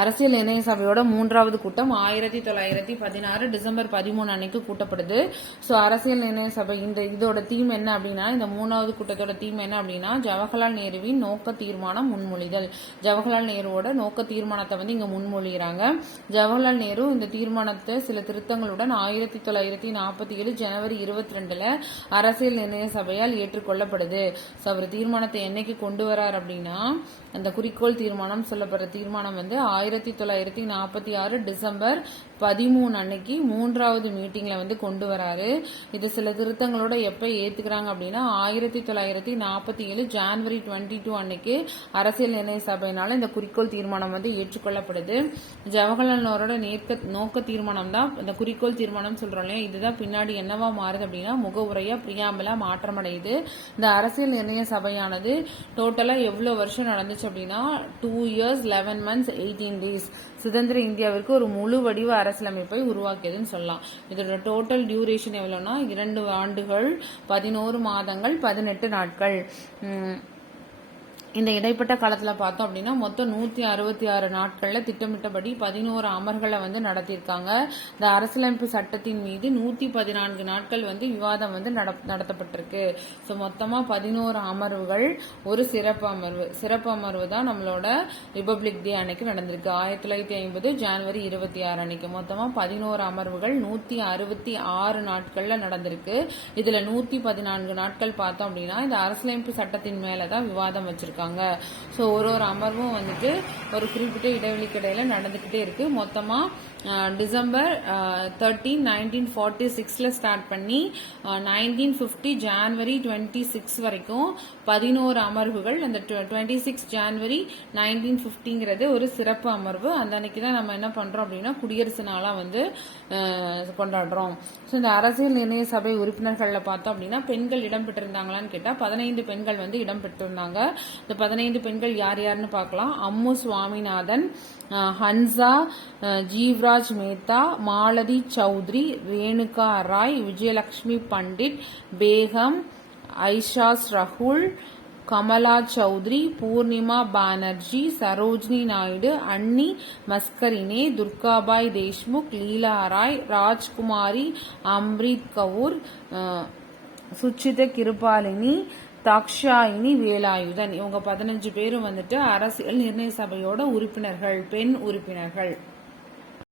அரசியல் நிர்ணய சபையோட 3வது கூட்டம் 1916 டிசம்பர் 13 அன்னைக்கு கூட்டப்படுது. ஸோ அரசியல் நிர்ணய சபை இதோட தீம் என்ன அப்படின்னா, இந்த 3வது கூட்டத்தோட தீம் என்ன அப்படின்னா, ஜவஹர்லால் நேருவின் நோக்க தீர்மானம் முன்மொழிதல். ஜவஹர்லால் நேருவோட நோக்க தீர்மானத்தை இங்க முன்மொழிகிறாங்க. ஜவஹர்லால் நேரு இந்த தீர்மானத்தை சில திருத்தங்களுடன் 1947 ஜனவரி 22 அரசியல் நிர்ணய சபையால் ஏற்றுக்கொள்ளப்படுது. ஸோ அவர் தீர்மானத்தை என்னைக்கு கொண்டு வரார் அப்படின்னா, அந்த குறிக்கோள் தீர்மானம் சொல்லப்படுற தீர்மானம் 1946 டிசம்பர் 13 அன்னைக்கு 3வது மீட்டிங்ல கொண்டு வராரு. இது சில திருத்தங்களோட எப்ப ஏத்துக்கிறாங்க அப்படின்னா 1947 ஜனவரி 22 அன்னைக்கு அரசியல் நிர்ணய சபையினால இந்த குறிக்கோள் தீர்மானம் ஏற்றுக்கொள்ளப்படுது. ஜவஹர்லால் நேரோட நோக்க தீர்மானம் தான் இந்த குறிக்கோள் தீர்மானம் சொல்றோம் இல்லையா, இதுதான் பின்னாடி என்னவா மாறுது அப்படின்னா முகவுரையா பிரியாம்பிளா மாற்றமடையுது. இந்த அரசியல் நிர்ணய சபையானது டோட்டலா எவ்வளவு வருஷம் நடந்துச்சு அப்படின்னா 2 years 11 months 18 days சுதந்திர இந்தியாவிற்கு ஒரு முழு வடிவ அரசியலமைப்பை உருவாக்கியதுன்னு சொல்லலாம். இதோட டோட்டல் டியூரேஷன் எவ்வளவுனா 2 ஆண்டுகள் 11 மாதங்கள் 18 நாட்கள். இந்த இடைப்பட்ட காலத்துல பார்த்தோம் அப்படின்னா மொத்தம் 166 நாட்கள்ல திட்டமிட்டபடி 11 அமர்களை நடத்தியிருக்காங்க. இந்த அரசியலமைப்பு சட்டத்தின் மீது 114 நாட்கள் விவாதம் நடத்தப்பட்டிருக்கு. ஸோ மொத்தமா 11 அமர்வுகள், ஒரு சிறப்பு அமர்வு தான் நம்மளோட ரிபப்ளிக் டே அன்னைக்கு நடந்திருக்கு. 1950 ஜனவரி 26 அன்னைக்கு மொத்தமா 11 அமர்வுகள் 166 நாட்கள்ல நடந்திருக்கு. இதுல 114 நாட்கள் பார்த்தோம் அப்படின்னா இந்த அரசியலமைப்பு சட்டத்தின் மேலதான் விவாதம் வச்சிருக்காங்க. ஸோ ஒரு அமர்வும் ஒரு குறிப்பிட்ட இடைவெளிக்கு இடையில நடந்துகிட்டே இருக்கு. மொத்தமா டிசம்பர் 13 1946 ஸ்டார்ட் பண்ணி 1950 ஜனவரி 26 வரைக்கும் 11 அமர்வுகள். அந்த 26 ஜனவரி 1950ங்கிறது ஒரு சிறப்பு அமர்வு. அந்த அன்னைக்கு தான் நம்ம என்ன பண்றோம் அப்படின்னா குடியரசு நாளா கொண்டாடுறோம். ஸோ இந்த அரசியல் நிர்ணய சபை உறுப்பினர்கள்ல பார்த்தோம் அப்படின்னா பெண்கள் இடம் பெற்றிருந்தாங்களான்னு கேட்டா 15 பெண்கள் இடம் பெற்றிருந்தாங்க. இந்த 15 பெண்கள் யார் யாருன்னு பார்க்கலாம். அம்மு சுவாமிநாதன், ஹன்சா, ஜீவ்ராஜ் மேத்தா, மாலதி சௌத்ரி, ரேணுகா ராய், விஜயலட்சுமி பண்டிட், பேகம், ஐஷாஸ் ரகுல், கமலா சௌத்ரி, பூர்ணிமா பானர்ஜி, சரோஜினி நாயுடு, அன்னி மஸ்கரினே, துர்காபாய் தேஷ்முக், லீலா ராய், ராஜ்குமாரி, அம்ரித் கவுர், சுச்சித கிருபாலினி, தாக்ஷாயினி வேலாயுதன். இவங்க 15 பேரும் அரசியல் நிர்ணய சபையோட உறுப்பினர்கள், பெண் உறுப்பினர்கள்.